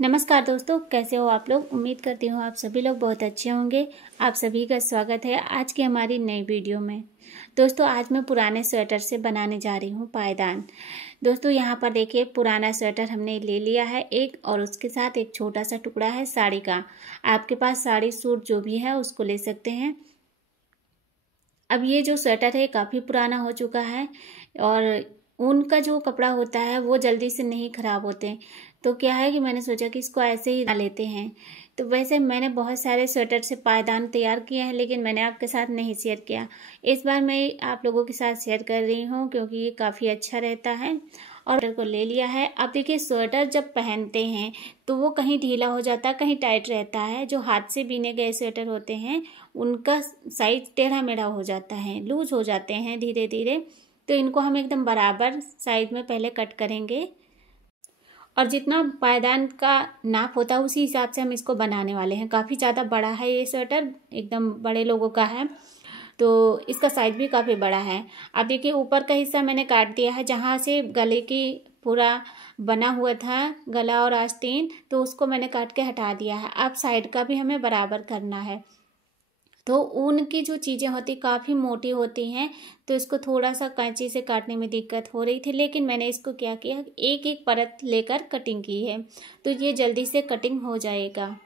नमस्कार दोस्तों, कैसे हो आप लोग। उम्मीद करती हूँ आप सभी लोग बहुत अच्छे होंगे। आप सभी का स्वागत है आज की हमारी नई वीडियो में। दोस्तों, आज मैं पुराने स्वेटर से बनाने जा रही हूँ पायदान। दोस्तों, यहाँ पर देखिए पुराना स्वेटर हमने ले लिया है एक, और उसके साथ एक छोटा सा टुकड़ा है साड़ी का। आपके पास साड़ी सूट जो भी है उसको ले सकते हैं। अब ये जो स्वेटर है काफ़ी पुराना हो चुका है, और ऊन का जो कपड़ा होता है वो जल्दी से नहीं खराब होते। तो क्या है कि मैंने सोचा कि इसको ऐसे ही डाल लेते हैं। तो वैसे मैंने बहुत सारे स्वेटर से पायदान तैयार किए हैं, लेकिन मैंने आपके साथ नहीं शेयर किया। इस बार मैं आप लोगों के साथ शेयर कर रही हूँ क्योंकि ये काफ़ी अच्छा रहता है। और स्वेटर को ले लिया है। अब देखिए, स्वेटर जब पहनते हैं तो वो कहीं ढीला हो जाता है, कहीं टाइट रहता है। जो हाथ से बीने गए स्वेटर होते हैं उनका साइज टेढ़ा मेढ़ा हो जाता है, लूज हो जाते हैं धीरे धीरे। तो इनको हम एकदम बराबर साइज में पहले कट करेंगे, और जितना पायदान का नाप होता है उसी हिसाब से हम इसको बनाने वाले हैं। काफ़ी ज़्यादा बड़ा है ये स्वेटर, एकदम बड़े लोगों का है, तो इसका साइज भी काफ़ी बड़ा है। अब देखिए, ऊपर का हिस्सा मैंने काट दिया है, जहाँ से गले की पूरा बना हुआ था गला और आस्तीन, तो उसको मैंने काट के हटा दिया है। अब साइड का भी हमें बराबर करना है। तो ऊन की जो चीज़ें होती काफ़ी मोटी होती हैं, तो इसको थोड़ा सा कैंची से काटने में दिक्कत हो रही थी, लेकिन मैंने इसको क्या किया, एक एक परत लेकर कटिंग की है, तो ये जल्दी से कटिंग हो जाएगा।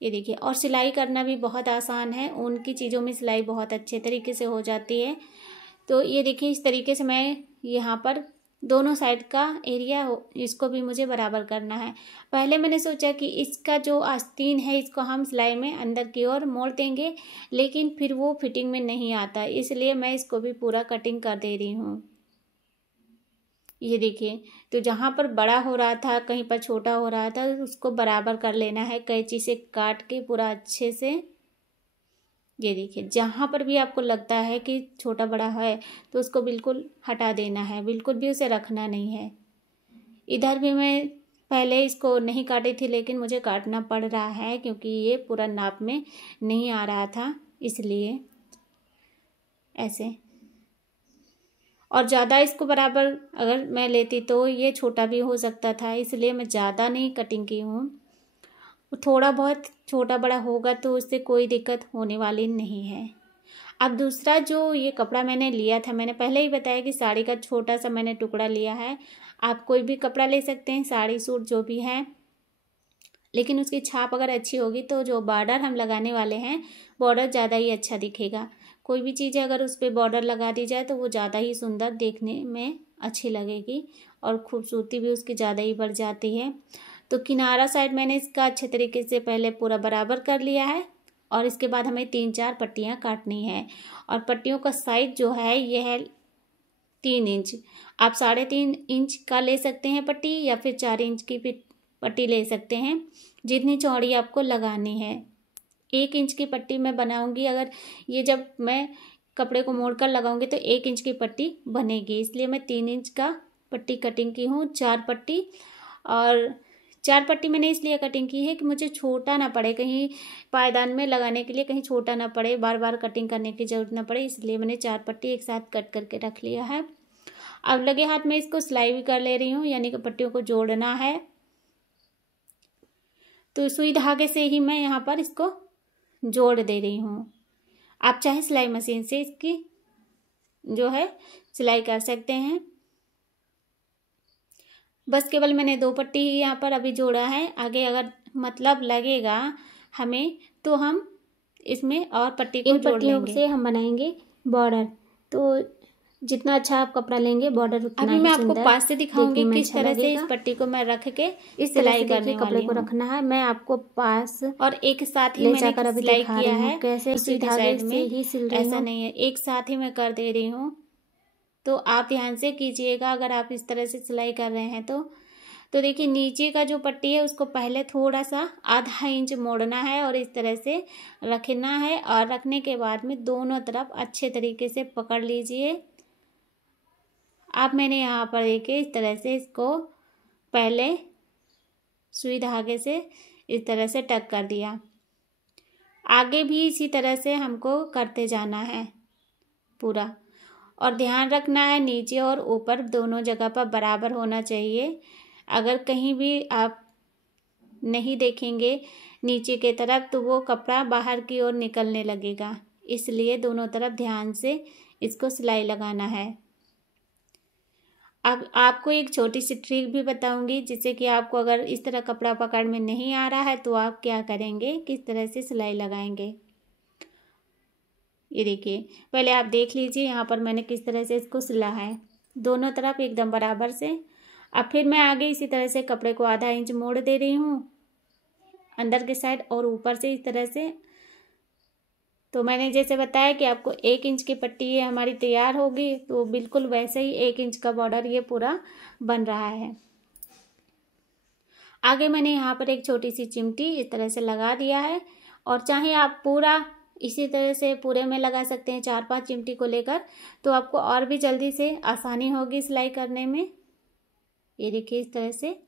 ये देखिए, और सिलाई करना भी बहुत आसान है। ऊन की चीज़ों में सिलाई बहुत अच्छे तरीके से हो जाती है। तो ये देखिए, इस तरीके से मैं यहाँ पर दोनों साइड का एरिया इसको भी मुझे बराबर करना है। पहले मैंने सोचा कि इसका जो आस्तीन है इसको हम सिलाई में अंदर की ओर मोड़ देंगे, लेकिन फिर वो फिटिंग में नहीं आता, इसलिए मैं इसको भी पूरा कटिंग कर दे रही हूँ। ये देखिए, तो जहाँ पर बड़ा हो रहा था कहीं पर छोटा हो रहा था, उसको बराबर कर लेना है कैंची से काट के पूरा अच्छे से। ये देखिए, जहाँ पर भी आपको लगता है कि छोटा बड़ा है तो उसको बिल्कुल हटा देना है, बिल्कुल भी उसे रखना नहीं है। इधर भी मैं पहले इसको नहीं काटी थी, लेकिन मुझे काटना पड़ रहा है क्योंकि ये पूरा नाप में नहीं आ रहा था, इसलिए ऐसे। और ज़्यादा इसको बराबर अगर मैं लेती तो ये छोटा भी हो सकता था, इसलिए मैं ज़्यादा नहीं कटिंग की हूँ। थोड़ा बहुत छोटा बड़ा होगा तो उससे कोई दिक्कत होने वाली नहीं है। अब दूसरा जो ये कपड़ा मैंने लिया था, मैंने पहले ही बताया कि साड़ी का छोटा सा मैंने टुकड़ा लिया है। आप कोई भी कपड़ा ले सकते हैं, साड़ी सूट जो भी है, लेकिन उसकी छाप अगर अच्छी होगी तो जो बॉर्डर हम लगाने वाले हैं बॉर्डर ज़्यादा ही अच्छा दिखेगा। कोई भी चीज़ अगर उस पर बॉर्डर लगा दी जाए तो वो ज़्यादा ही सुंदर देखने में अच्छी लगेगी, और खूबसूरती भी उसकी ज़्यादा ही बढ़ जाती है। तो किनारा साइड मैंने इसका अच्छे तरीके से पहले पूरा बराबर कर लिया है, और इसके बाद हमें 3-4 पट्टियाँ काटनी है। और पट्टियों का साइज जो है यह है 3 इंच। आप 3.5 इंच का ले सकते हैं पट्टी, या फिर 4 इंच की पट्टी ले सकते हैं, जितनी चौड़ी आपको लगानी है। 1 इंच की पट्टी मैं बनाऊंगी, अगर ये जब मैं कपड़े को मोड़कर लगाऊंगी तो 1 इंच की पट्टी बनेगी, इसलिए मैं 3 इंच का पट्टी कटिंग की हूँ, 4 पट्टी। और 4 पट्टी मैंने इसलिए कटिंग की है कि मुझे छोटा ना पड़े, कहीं पायदान में लगाने के लिए कहीं छोटा ना पड़े, बार बार कटिंग करने की जरूरत ना पड़े, इसलिए मैंने 4 पट्टी एक साथ कट करके रख लिया है। अब लगे हाथ में इसको सिलाई भी कर ले रही हूँ, यानी कि पट्टियों को जोड़ना है। तो सुई धागे से ही मैं यहाँ पर इसको जोड़ दे रही हूँ। आप चाहे सिलाई मशीन से इसकी जो है सिलाई कर सकते हैं। बस केवल मैंने 2 पट्टी ही यहाँ पर अभी जोड़ा है। आगे अगर मतलब लगेगा हमें तो हम इसमें और पट्टी को जोड़ लेंगे। इन पट्टियों से हम बनाएंगे बॉर्डर, तो जितना अच्छा आप कपड़ा लेंगे बॉर्डर उतना ही सुंदर। अभी मैं आपको पास से दिखाऊंगी किस तरह से इस पट्टी को मैं रख के इस सिलाई करने कपड़े को रखना है। मैं आपको पास और एक साथ ही मैंने सिलाई किया है, कैसे सीधी साइड में ही सिल रही हूं, ऐसा नहीं है, एक साथ ही मैं कर दे रही हूँ। तो आप ध्यान से कीजिएगा अगर आप इस तरह से सिलाई कर रहे हैं तो देखिए, नीचे का जो पट्टी है उसको पहले थोड़ा सा आधा इंच मोड़ना है और इस तरह से रखना है, और रखने के बाद में दोनों तरफ अच्छे तरीके से पकड़ लीजिए। अब मैंने यहाँ पर देखिए इस तरह से इसको पहले सुई धागे से इस तरह से टक कर दिया। आगे भी इसी तरह से हमको करते जाना है पूरा, और ध्यान रखना है नीचे और ऊपर दोनों जगह पर बराबर होना चाहिए। अगर कहीं भी आप नहीं देखेंगे नीचे की तरफ तो वो कपड़ा बाहर की ओर निकलने लगेगा, इसलिए दोनों तरफ ध्यान से इसको सिलाई लगाना है। अब आपको एक छोटी सी ट्रिक भी बताऊंगी, जिससे कि आपको अगर इस तरह कपड़ा पकड़ में नहीं आ रहा है तो आप क्या करेंगे, किस तरह से सिलाई लगाएंगे। ये देखिए, पहले आप देख लीजिए यहाँ पर मैंने किस तरह से इसको सिला है, दोनों तरफ एकदम बराबर से। अब फिर मैं आगे इसी तरह से कपड़े को आधा इंच मोड़ दे रही हूँ अंदर के साइड और ऊपर से इस तरह से। तो मैंने जैसे बताया कि आपको 1 इंच की पट्टी ये हमारी तैयार होगी, तो बिल्कुल वैसे ही 1 इंच का बॉर्डर ये पूरा बन रहा है। आगे मैंने यहाँ पर एक छोटी सी चिमटी इस तरह से लगा दिया है, और चाहे आप पूरा इसी तरह से पूरे में लगा सकते हैं 4-5 चिमटी को लेकर, तो आपको और भी जल्दी से आसानी होगी सिलाई करने में। ये देखिए इस तरह से।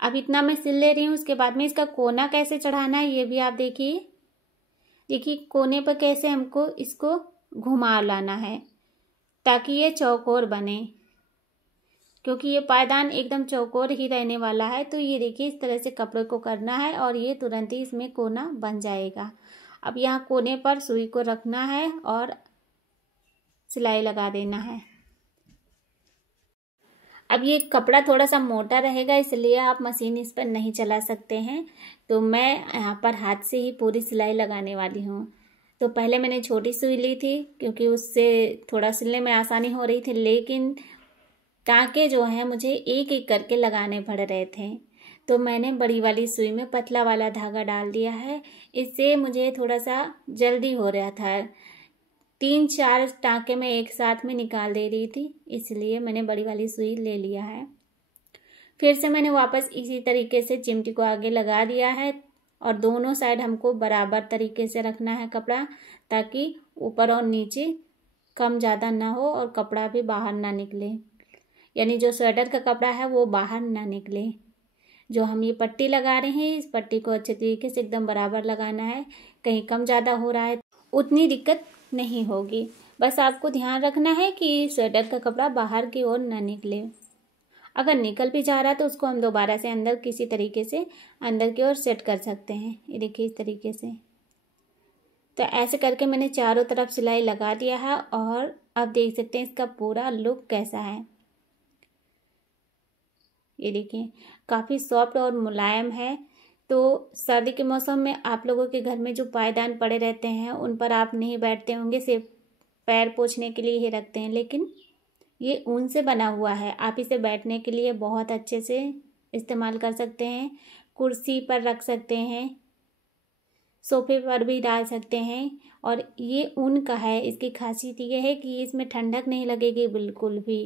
अब इतना मैं सिल ले रही हूँ, उसके बाद में इसका कोना कैसे चढ़ाना है ये भी आप देखिए। देखिए कोने पर कैसे हमको इसको घुमा लाना है ताकि ये चौकोर बने, क्योंकि ये पायदान एकदम चौकोर ही रहने वाला है। तो ये देखिए इस तरह से कपड़े को करना है और ये तुरंत ही इसमें कोना बन जाएगा। अब यहाँ कोने पर सुई को रखना है और सिलाई लगा देना है। अब ये कपड़ा थोड़ा सा मोटा रहेगा, इसलिए आप मशीन इस पर नहीं चला सकते हैं, तो मैं यहाँ पर हाथ से ही पूरी सिलाई लगाने वाली हूँ। तो पहले मैंने छोटी सुई ली थी क्योंकि उससे थोड़ा सिलने में आसानी हो रही थी, लेकिन टाँके जो हैं मुझे एक एक करके लगाने पड़ रहे थे, तो मैंने बड़ी वाली सुई में पतला वाला धागा डाल दिया है। इससे मुझे थोड़ा सा जल्दी हो रहा था, 3-4 टाँके मैं एक साथ में निकाल दे रही थी, इसलिए मैंने बड़ी वाली सुई ले लिया है। फिर से मैंने वापस इसी तरीके से चिमटी को आगे लगा दिया है और दोनों साइड हमको बराबर तरीके से रखना है कपड़ा, ताकि ऊपर और नीचे कम ज़्यादा ना हो और कपड़ा भी बाहर ना निकले, यानी जो स्वेटर का कपड़ा है वो बाहर ना निकले। जो हम ये पट्टी लगा रहे हैं इस पट्टी को अच्छे तरीके से एकदम बराबर लगाना है, कहीं कम ज़्यादा हो रहा है उतनी दिक्कत नहीं होगी। बस आपको ध्यान रखना है कि स्वेटर का कपड़ा बाहर की ओर ना निकले। अगर निकल भी जा रहा है तो उसको हम दोबारा से अंदर किसी तरीके से अंदर की ओर सेट कर सकते हैं। ये देखिए इस तरीके से। तो ऐसे करके मैंने चारों तरफ सिलाई लगा दिया है और अब देख सकते हैं इसका पूरा लुक कैसा है। ये देखिए काफ़ी सॉफ्ट और मुलायम है। तो सर्दी के मौसम में आप लोगों के घर में जो पायदान पड़े रहते हैं उन पर आप नहीं बैठते होंगे, सिर्फ पैर पोंछने के लिए ही रखते हैं, लेकिन ये ऊन से बना हुआ है। आप इसे बैठने के लिए बहुत अच्छे से इस्तेमाल कर सकते हैं, कुर्सी पर रख सकते हैं, सोफे पर भी डाल सकते हैं। और ये ऊन का है, इसकी खासियत ये है कि इसमें ठंडक नहीं लगेगी बिल्कुल भी।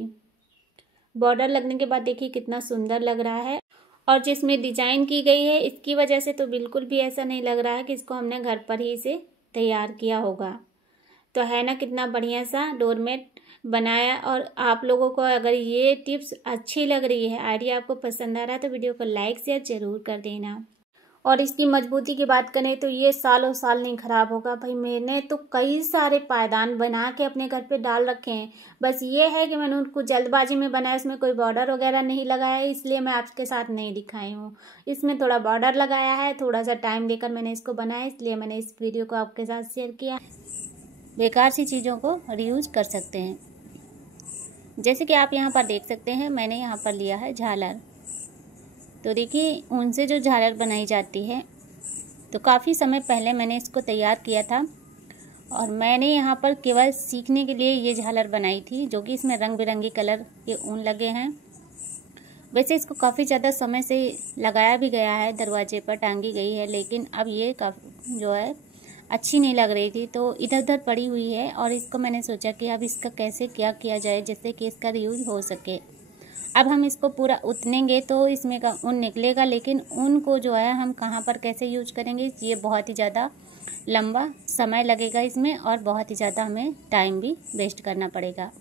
बॉर्डर लगने के बाद देखिए कितना सुंदर लग रहा है, और जिसमें डिजाइन की गई है इसकी वजह से तो बिल्कुल भी ऐसा नहीं लग रहा है कि इसको हमने घर पर ही इसे तैयार किया होगा। तो है ना कितना बढ़िया सा डोरमेट बनाया। और आप लोगों को अगर ये टिप्स अच्छी लग रही है, आइडिया आपको पसंद आ रहा है, तो वीडियो को लाइक शेयर जरूर कर देना। और इसकी मजबूती की बात करें तो ये सालों साल नहीं ख़राब होगा। भाई मैंने तो कई सारे पायदान बना के अपने घर पे डाल रखे हैं, बस ये है कि मैंने उनको जल्दबाजी में बनाया, इसमें कोई बॉर्डर वगैरह नहीं लगाया, इसलिए मैं आपके साथ नहीं दिखाई हूँ। इसमें थोड़ा बॉर्डर लगाया है, थोड़ा सा टाइम लेकर मैंने इसको बनाया, इसलिए मैंने इस वीडियो को आपके साथ शेयर किया। बेकार सी चीज़ों को रीयूज कर सकते हैं। जैसे कि आप यहाँ पर देख सकते हैं, मैंने यहाँ पर लिया है झालर। तो देखिए ऊन से जो झालर बनाई जाती है, तो काफ़ी समय पहले मैंने इसको तैयार किया था और मैंने यहाँ पर केवल सीखने के लिए ये झालर बनाई थी, जो कि इसमें रंग बिरंगी कलर के ऊन लगे हैं। वैसे इसको काफ़ी ज़्यादा समय से लगाया भी गया है, दरवाजे पर टांगी गई है, लेकिन अब ये जो है अच्छी नहीं लग रही थी, तो इधर उधर पड़ी हुई है। और इसको मैंने सोचा कि अब इसका कैसे क्या किया जाए जिससे कि इसका रीयूज हो सके। अब हम इसको पूरा उतनेंगे तो इसमें का ऊन निकलेगा, लेकिन ऊन को जो है हम कहाँ पर कैसे यूज करेंगे, ये बहुत ही ज़्यादा लंबा समय लगेगा इसमें, और बहुत ही ज़्यादा हमें टाइम भी वेस्ट करना पड़ेगा।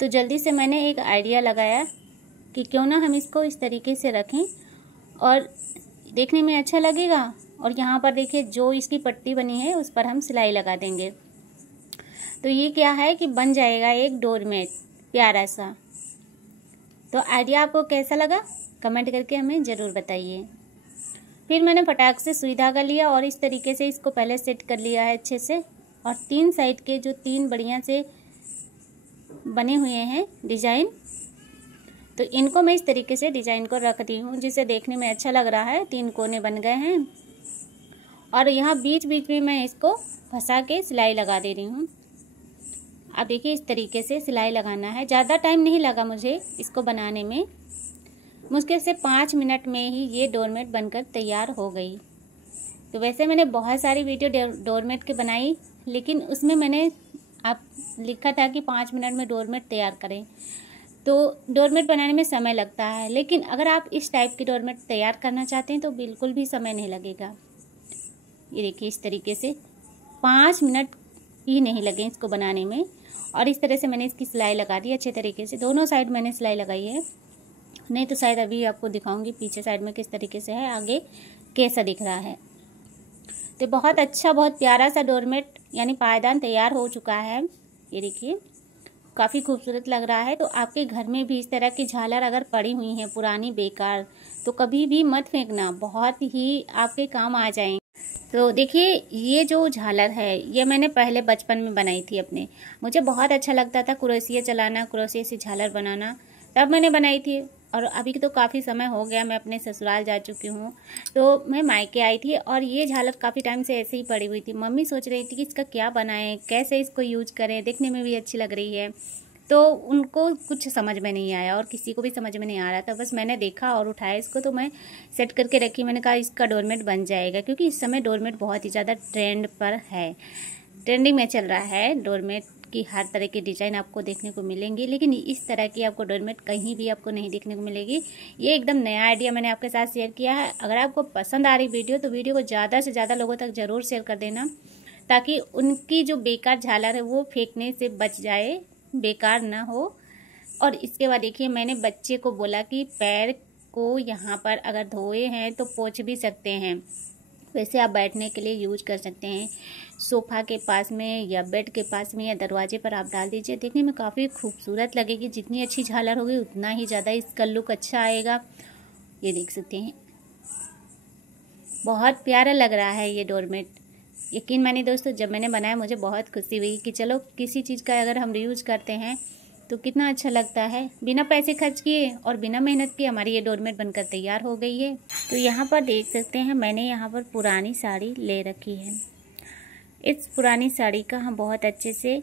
तो जल्दी से मैंने एक आइडिया लगाया कि क्यों ना हम इसको इस तरीके से रखें और देखने में अच्छा लगेगा। और यहाँ पर देखिए जो इसकी पट्टी बनी है उस पर हम सिलाई लगा देंगे, तो ये क्या है कि बन जाएगा एक डोरमेट प्यारा सा। तो आइडिया आपको कैसा लगा कमेंट करके हमें ज़रूर बताइए। फिर मैंने फटाक से सुई धागा लिया और इस तरीके से इसको पहले सेट कर लिया है अच्छे से। और 3 साइड के जो 3 बढ़िया से बने हुए हैं डिज़ाइन, तो इनको मैं इस तरीके से डिज़ाइन को रख दी हूँ जिसे देखने में अच्छा लग रहा है। 3 कोने बन गए हैं और यहाँ बीच बीच में मैं इसको फंसा के सिलाई लगा दे रही हूँ। अब देखिए इस तरीके से सिलाई लगाना है। ज़्यादा टाइम नहीं लगा मुझे इसको बनाने में, मुश्किल से 5 मिनट में ही ये डोरमेट बनकर तैयार हो गई। तो वैसे मैंने बहुत सारी वीडियो डोरमेट के बनाई, लेकिन उसमें मैंने आप लिखा था कि 5 मिनट में डोरमेट तैयार करें। तो डोरमेट बनाने में समय लगता है, लेकिन अगर आप इस टाइप की डोरमेट तैयार करना चाहते हैं तो बिल्कुल भी समय नहीं लगेगा। ये देखिए इस तरीके से 5 मिनट ही नहीं लगे इसको बनाने में। और इस तरह से मैंने इसकी सिलाई लगा दी अच्छे तरीके से। दोनों साइड मैंने सिलाई लगाई है, नहीं तो शायद अभी आपको दिखाऊंगी पीछे साइड में किस तरीके से है, आगे कैसा दिख रहा है। तो बहुत अच्छा, बहुत प्यारा सा डोरमेट यानी पायदान तैयार हो चुका है। ये देखिए काफ़ी खूबसूरत लग रहा है। तो आपके घर में भी इस तरह की झालर अगर पड़ी हुई हैं पुरानी बेकार, तो कभी भी मत फेंकना, बहुत ही आपके काम आ जाएंगे। तो देखिए ये जो झालर है ये मैंने पहले बचपन में बनाई थी अपने। मुझे बहुत अच्छा लगता था क्रोशिया चलाना, क्रोशिया से झालर बनाना, तब मैंने बनाई थी। और अभी तो काफ़ी समय हो गया, मैं अपने ससुराल जा चुकी हूँ। तो मैं मायके आई थी और ये झालर काफ़ी टाइम से ऐसे ही पड़ी हुई थी। मम्मी सोच रही थी कि इसका क्या बनाएं, कैसे इसको यूज करें, देखने में भी अच्छी लग रही है। तो उनको कुछ समझ में नहीं आया और किसी को भी समझ में नहीं आ रहा था। बस मैंने देखा और उठाया इसको, तो मैं सेट करके रखी। मैंने कहा इसका डोरमेट बन जाएगा, क्योंकि इस समय डोरमेट बहुत ही ज़्यादा ट्रेंड पर है, ट्रेंडिंग में चल रहा है। डोरमेट की हर तरह की डिज़ाइन आपको देखने को मिलेंगी, लेकिन इस तरह की आपको डोरमेट कहीं भी आपको नहीं देखने को मिलेगी। ये एकदम नया आइडिया मैंने आपके साथ शेयर किया है। अगर आपको पसंद आ रही वीडियो तो वीडियो को ज़्यादा से ज़्यादा लोगों तक ज़रूर शेयर कर देना, ताकि उनकी जो बेकार झालर है वो फेंकने से बच जाए, बेकार ना हो। और इसके बाद देखिए मैंने बच्चे को बोला कि पैर को यहाँ पर अगर धोए हैं तो पोंछ भी सकते हैं, वैसे आप बैठने के लिए यूज कर सकते हैं। सोफ़ा के पास में या बेड के पास में या दरवाजे पर आप डाल दीजिए, देखने में काफ़ी खूबसूरत लगेगी। जितनी अच्छी झालर होगी उतना ही ज़्यादा इसका लुक अच्छा आएगा। ये देख सकते हैं बहुत प्यारा लग रहा है ये डोरमेट। यकीन मानिए दोस्तों, जब मैंने बनाया मुझे बहुत खुशी हुई कि चलो किसी चीज़ का अगर हम रीयूज करते हैं तो कितना अच्छा लगता है। बिना पैसे खर्च किए और बिना मेहनत किए हमारी ये डोरमेट बनकर तैयार हो गई है। तो यहाँ पर देख सकते हैं मैंने यहाँ पर पुरानी साड़ी ले रखी है। इस पुरानी साड़ी का हम बहुत अच्छे से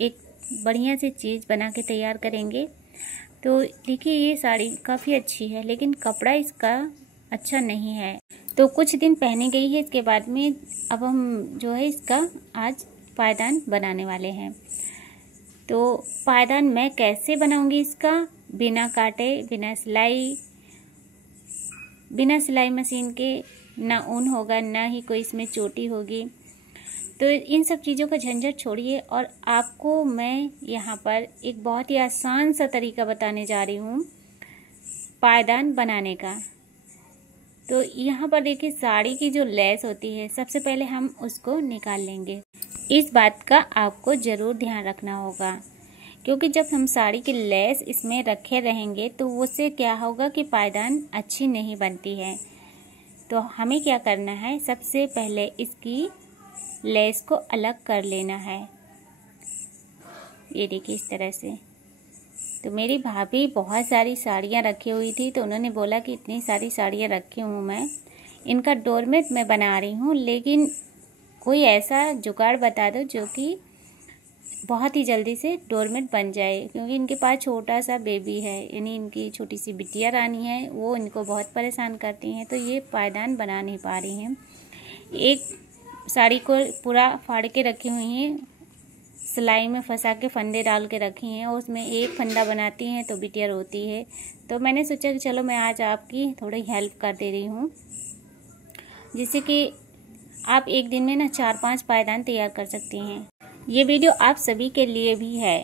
एक बढ़िया सी चीज़ बना के तैयार करेंगे। तो देखिए ये साड़ी काफ़ी अच्छी है, लेकिन कपड़ा इसका अच्छा नहीं है। तो कुछ दिन पहनी गई है, इसके बाद में अब हम जो है इसका आज पायदान बनाने वाले हैं। तो पायदान मैं कैसे बनाऊंगी इसका, बिना काटे, बिना सिलाई मशीन के, ना ऊन होगा ना ही कोई इसमें चोटी होगी। तो इन सब चीज़ों का झंझट छोड़िए और आपको मैं यहाँ पर एक बहुत ही आसान सा तरीका बताने जा रही हूँ पायदान बनाने का। तो यहाँ पर देखिए साड़ी की जो लेस होती है, सबसे पहले हम उसको निकाल लेंगे। इस बात का आपको ज़रूर ध्यान रखना होगा, क्योंकि जब हम साड़ी की लेस इसमें रखे रहेंगे तो उससे क्या होगा कि पायदान अच्छी नहीं बनती है। तो हमें क्या करना है, सबसे पहले इसकी लेस को अलग कर लेना है। ये देखिए इस तरह से। तो मेरी भाभी बहुत सारी साड़ियाँ रखी हुई थी, तो उन्होंने बोला कि इतनी सारी साड़ियाँ रखी हूँ मैं, इनका डोरमेट मैं बना रही हूँ, लेकिन कोई ऐसा जुगाड़ बता दो जो कि बहुत ही जल्दी से डोरमेट बन जाए, क्योंकि इनके पास छोटा सा बेबी है, यानी इनकी छोटी सी बिटिया रानी है, वो इनको बहुत परेशान करती हैं। तो ये पायदान बना नहीं पा रही हैं। एक साड़ी को पूरा फाड़ के रखी हुई हैं, सिलाई में फंसा के फंदे डाल के रखी हैं, और उसमें एक फंदा बनाती हैं तो बिटिया रोती है। तो मैंने सोचा कि चलो मैं आज आपकी थोड़ी हेल्प कर दे रही हूँ, जिससे कि आप एक दिन में ना 4-5 पायदान तैयार कर सकती हैं। ये वीडियो आप सभी के लिए भी है।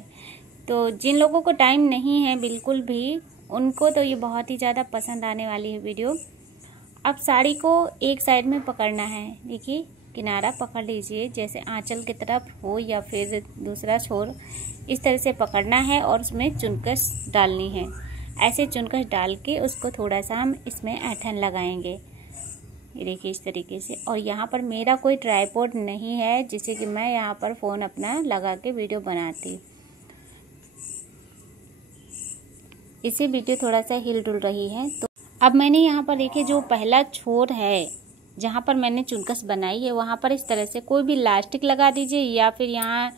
तो जिन लोगों को टाइम नहीं है बिल्कुल भी, उनको तो ये बहुत ही ज़्यादा पसंद आने वाली है वीडियो। अब साड़ी को एक साइड में पकड़ना है, देखिए किनारा पकड़ लीजिए, जैसे आंचल की तरफ हो या फिर दूसरा छोर, इस तरह से पकड़ना है और उसमें चुनकर डालनी है। ऐसे चुनकस डाल के उसको थोड़ा सा हम इसमें ऐंठन लगाएंगे। ये देखिए इस तरीके से। और यहाँ पर मेरा कोई ट्राइपॉड नहीं है जिससे कि मैं यहाँ पर फ़ोन अपना लगा के वीडियो बनाती। इसे वीडियो थोड़ा सा हिल डुल रही है। तो अब मैंने यहाँ पर देखिए जो पहला छोर है जहाँ पर मैंने चुनकस बनाई है वहाँ पर इस तरह से कोई भी इलास्टिक लगा दीजिए या फिर यहाँ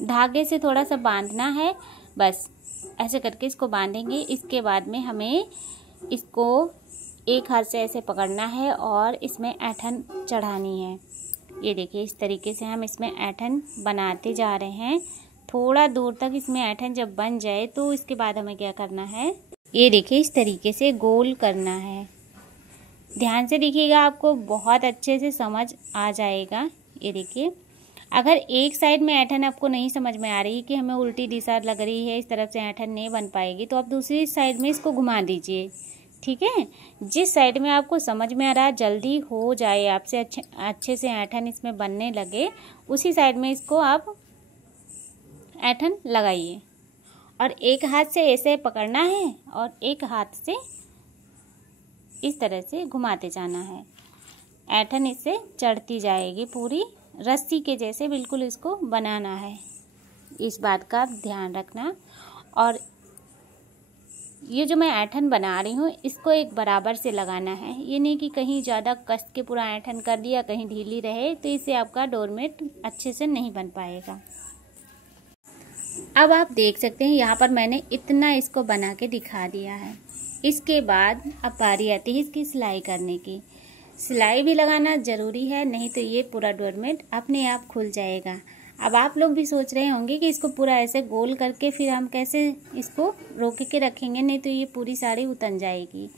धागे से थोड़ा सा बांधना है, बस ऐसे करके इसको बांधेंगे। इसके बाद में हमें इसको एक हाथ से ऐसे पकड़ना है और इसमें ऐंठन चढ़ानी है। ये देखिए इस तरीके से हम इसमें ऐंठन बनाते जा रहे हैं। थोड़ा दूर तक इसमें ऐंठन जब बन जाए तो इसके बाद हमें क्या करना है, ये देखिए इस तरीके से गोल करना है। ध्यान से देखिएगा, आपको बहुत अच्छे से समझ आ जाएगा। ये देखिए अगर एक साइड में ऐंठन आपको नहीं समझ में आ रही कि हमें उल्टी दिशा लग रही है, इस तरफ से ऐंठन नहीं बन पाएगी, तो आप दूसरी साइड में इसको घुमा दीजिए। ठीक है, जिस साइड में आपको समझ में आ रहा है, जल्दी हो जाए आपसे अच्छे से ऐंठन इसमें बनने लगे, उसी साइड में इसको आप ऐंठन लगाइए। और एक हाथ से ऐसे पकड़ना है और एक हाथ से इस तरह से घुमाते जाना है। ऐंठन इससे चढ़ती जाएगी, पूरी रस्सी के जैसे बिल्कुल इसको बनाना है। इस बात का ध्यान रखना। और ये जो मैं ऐंठन बना रही हूँ इसको एक बराबर से लगाना है। ये नहीं कि कहीं ज़्यादा कस के पूरा ऐंठन कर दिया, कहीं ढीली रहे, तो इससे आपका डोरमेट अच्छे से नहीं बन पाएगा। अब आप देख सकते हैं यहाँ पर मैंने इतना इसको बना के दिखा दिया है। इसके बाद अब बारी आती है इसकी सिलाई करने की। सिलाई भी लगाना ज़रूरी है, नहीं तो ये पूरा डोरमेट अपने आप खुल जाएगा। अब आप लोग भी सोच रहे होंगे कि इसको पूरा ऐसे गोल करके फिर हम कैसे इसको रोक के रखेंगे, नहीं तो ये पूरी साड़ी उतन जाएगी।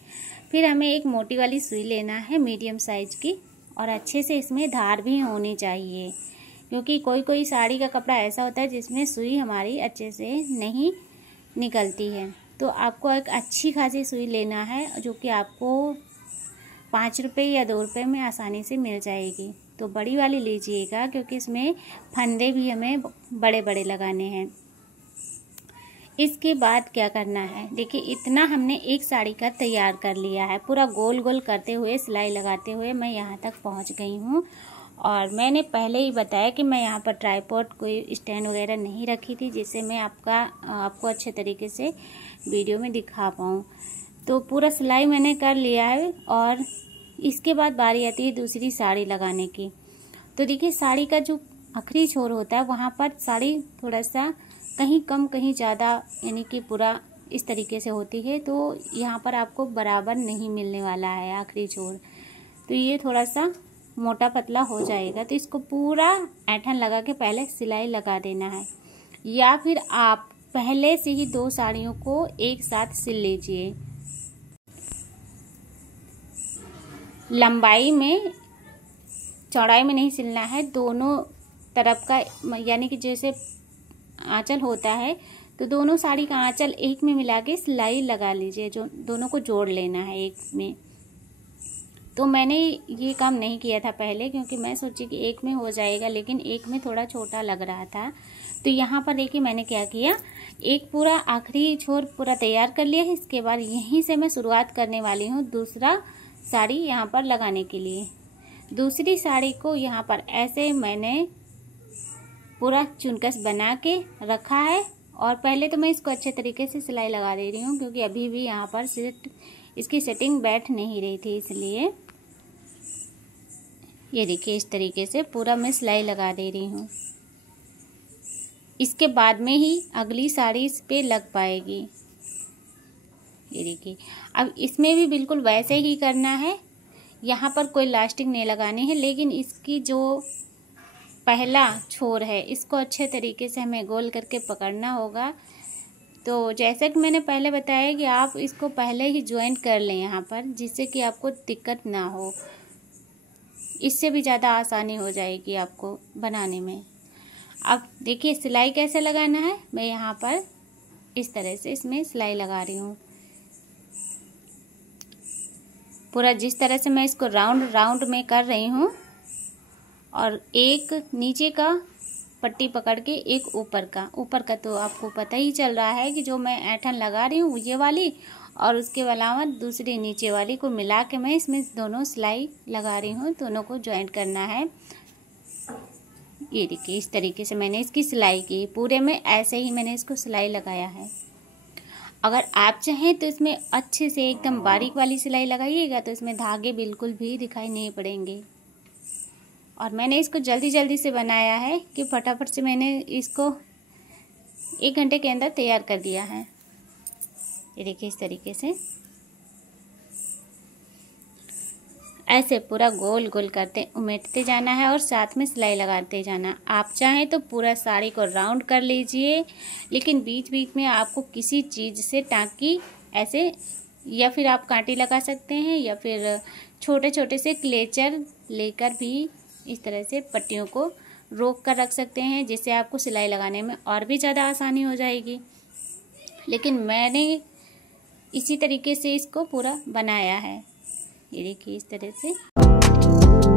फिर हमें एक मोटी वाली सुई लेना है मीडियम साइज की, और अच्छे से इसमें धार भी होनी चाहिए, क्योंकि कोई कोई साड़ी का कपड़ा ऐसा होता है जिसमें सुई हमारी अच्छे से नहीं निकलती है। तो आपको एक अच्छी खासी सुई लेना है जो कि आपको 5 रुपये या 2 रुपये में आसानी से मिल जाएगी। तो बड़ी वाली लीजिएगा, क्योंकि इसमें फंदे भी हमें बड़े बड़े लगाने हैं। इसके बाद क्या करना है, देखिए इतना हमने एक साड़ी का तैयार कर लिया है। पूरा गोल गोल करते हुए सिलाई लगाते हुए मैं यहाँ तक पहुँच गई हूँ। और मैंने पहले ही बताया कि मैं यहाँ पर ट्राइपॉड कोई स्टैंड वगैरह नहीं रखी थी, जिससे मैं आपको अच्छे तरीके से वीडियो में दिखा पाऊँ। तो पूरा सिलाई मैंने कर लिया है और इसके बाद बारी आती है दूसरी साड़ी लगाने की। तो देखिए साड़ी का जो आखिरी छोर होता है वहाँ पर साड़ी थोड़ा सा कहीं कम कहीं ज़्यादा, यानी कि पूरा इस तरीके से होती है, तो यहाँ पर आपको बराबर नहीं मिलने वाला है आखिरी छोर। तो ये थोड़ा सा मोटा पतला हो जाएगा, तो इसको पूरा ऐंठन लगा के पहले सिलाई लगा देना है। या फिर आप पहले से ही 2 साड़ियों को एक साथ सिल लीजिए। लंबाई में चौड़ाई में नहीं सिलना है, दोनों तरफ का, यानी कि जैसे आंचल होता है तो दोनों साड़ी का आंचल एक में मिला के सिलाई लगा लीजिए, जो दोनों को जोड़ लेना है एक में। तो मैंने ये काम नहीं किया था पहले, क्योंकि मैं सोची कि एक में हो जाएगा, लेकिन एक में थोड़ा छोटा लग रहा था। तो यहाँ पर देखिए मैंने क्या किया, एक पूरा आखिरी छोर पूरा तैयार कर लिया है। इसके बाद यहीं से मैं शुरुआत करने वाली हूँ दूसरा साड़ी यहाँ पर लगाने के लिए। दूसरी साड़ी को यहाँ पर ऐसे मैंने पूरा चुनकस बना के रखा है। और पहले तो मैं इसको अच्छे तरीके से सिलाई लगा दे रही हूँ, क्योंकि अभी भी यहाँ पर इसकी सेटिंग बैठ नहीं रही थी, इसलिए ये देखिए इस तरीके से पूरा मैं सिलाई लगा दे रही हूँ। इसके बाद में ही अगली साड़ी इस पे लग पाएगी। ये देखिए अब इसमें भी बिल्कुल वैसे ही करना है। यहाँ पर कोई इलास्टिक नहीं लगानी है, लेकिन इसकी जो पहला छोर है इसको अच्छे तरीके से हमें गोल करके पकड़ना होगा। तो जैसे कि मैंने पहले बताया कि आप इसको पहले ही ज्वाइंट कर लें यहाँ पर, जिससे कि आपको दिक्कत ना हो। इससे भी ज़्यादा आसानी हो जाएगी आपको बनाने में। अब देखिए सिलाई कैसे लगाना है, मैं यहाँ पर इस तरह से इसमें सिलाई लगा रही हूँ। पूरा जिस तरह से मैं इसको राउंड राउंड में कर रही हूँ, और एक नीचे का पट्टी पकड़ के एक ऊपर का तो आपको पता ही चल रहा है कि जो मैं ऐंठन लगा रही हूँ ये वाली, और उसके अलावा दूसरी नीचे वाली को मिला के मैं इसमें दोनों सिलाई लगा रही हूँ। दोनों को ज्वाइंट करना है। ये देखिए इस तरीके से मैंने इसकी सिलाई की। पूरे में ऐसे ही मैंने इसको सिलाई लगाया है। अगर आप चाहें तो इसमें अच्छे से एकदम बारीक वाली सिलाई लगाइएगा तो इसमें धागे बिल्कुल भी दिखाई नहीं पड़ेंगे। और मैंने इसको जल्दी जल्दी से बनाया है कि फटाफट से मैंने इसको 1 घंटे के अंदर तैयार कर दिया है। ये देखिए इस तरीके से ऐसे पूरा गोल गोल करते उमेटते जाना है और साथ में सिलाई लगाते जाना। आप चाहें तो पूरा साड़ी को राउंड कर लीजिए, लेकिन बीच बीच में आपको किसी चीज़ से टाँकी ऐसे, या फिर आप कांटे लगा सकते हैं, या फिर छोटे छोटे से क्लेचर लेकर भी इस तरह से पट्टियों को रोक कर रख सकते हैं, जिससे आपको सिलाई लगाने में और भी ज़्यादा आसानी हो जाएगी। लेकिन मैंने इसी तरीके से इसको पूरा बनाया है। ये देखिए इस तरह से।